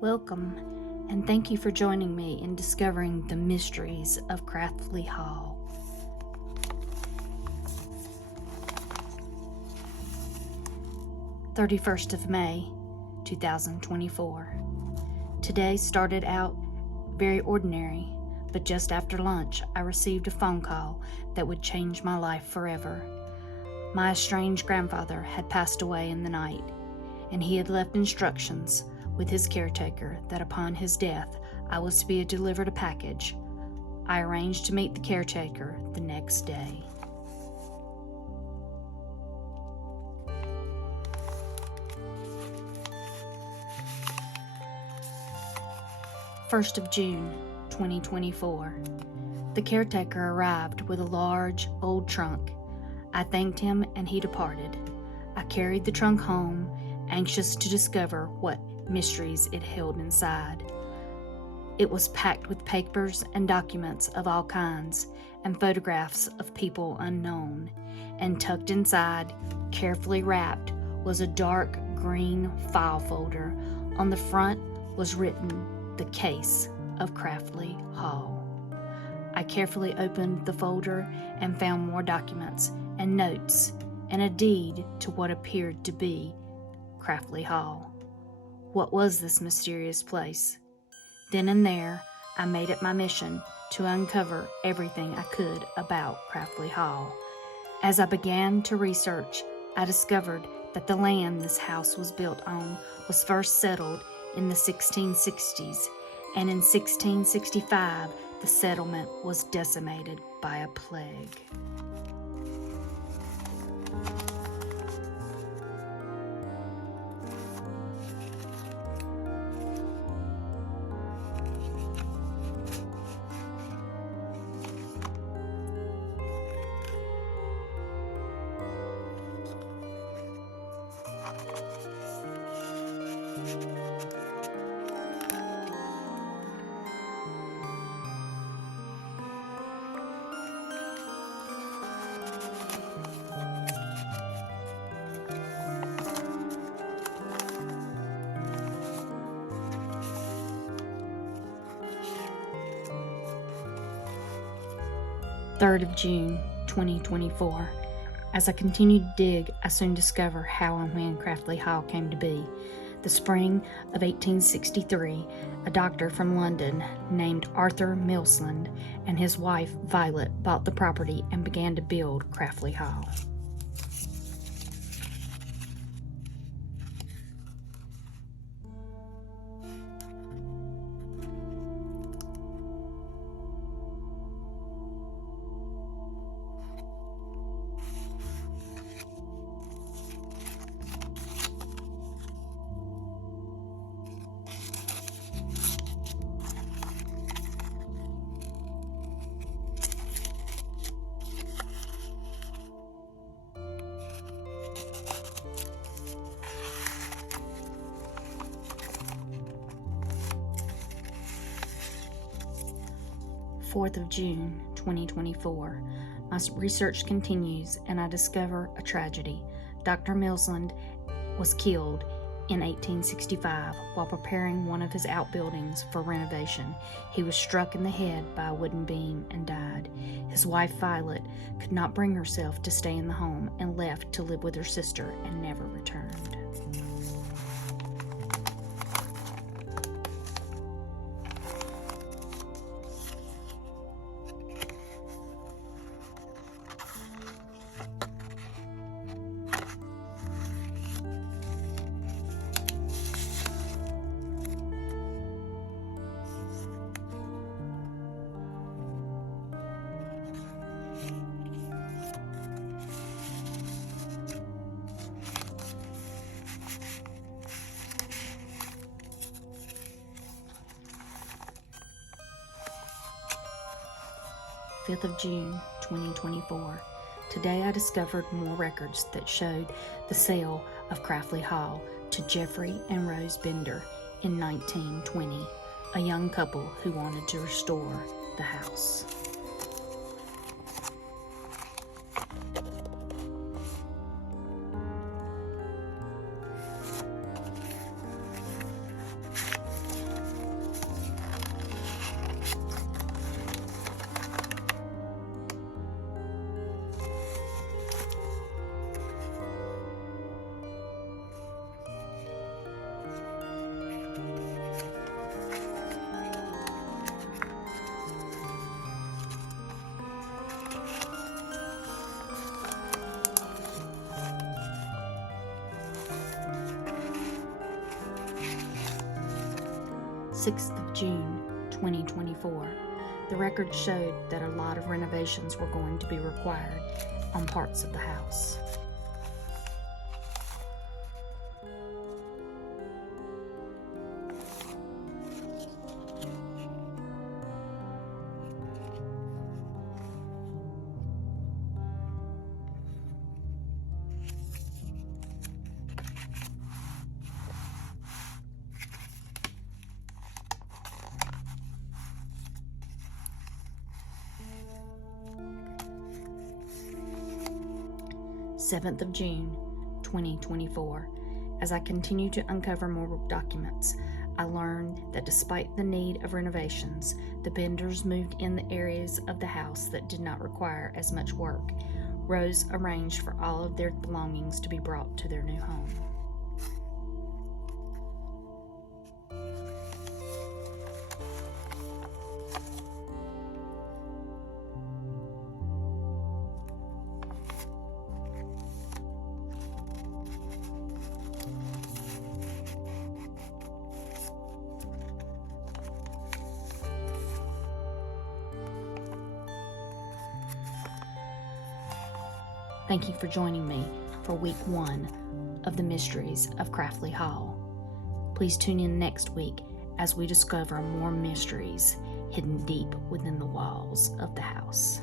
Welcome, and thank you for joining me in discovering the mysteries of Craftley Hall. May 31st, 2024. Today started out very ordinary, but just after lunch I received a phone call that would change my life forever. My estranged grandfather had passed away in the night, and he had left instructions with his caretaker that upon his death I was to be delivered a package. I arranged to meet the caretaker the next day. June 1st, 2024. The caretaker arrived with a large, old trunk. I thanked him and he departed. I carried the trunk home, anxious to discover what mysteries it held inside. It was packed with papers and documents of all kinds and photographs of people unknown, and tucked inside, carefully wrapped, was a dark green file folder. On the front was written, "The Case of Craftley Hall." I carefully opened the folder and found more documents and notes and a deed to what appeared to be Craftley Hall. What was this mysterious place? Then and there, I made it my mission to uncover everything I could about Craftley Hall. As I began to research, I discovered that the land this house was built on was first settled in the 1660s, and in 1665, the settlement was decimated by a plague. June 3rd, 2024. As I continued to dig, I soon discovered how and when Craftley Hall came to be. The spring of 1863, a doctor from London named Arthur Milsland and his wife Violet bought the property and began to build Craftley Hall. June 4th, 2024. My research continues and I discover a tragedy. Dr. Milsland was killed in 1865 while preparing one of his outbuildings for renovation. He was struck in the head by a wooden beam and died. His wife Violet could not bring herself to stay in the home and left to live with her sister and never returned. June 5th, 2024. Today I discovered more records that showed the sale of Craftley Hall to Jeffrey and Rose Bender in 1920, a young couple who wanted to restore the house. 6th of June, 2024. The records showed that a lot of renovations were going to be required on parts of the house. Seventh of June, 2024. As I continue to uncover more documents, I learned that despite the need of renovations, the Benders moved in the areas of the house that did not require as much work. Rose arranged for all of their belongings to be brought to their new home. Thank you for joining me for week 1 of the Mysteries of Craftley Hall. Please tune in next week as we discover more mysteries hidden deep within the walls of the house.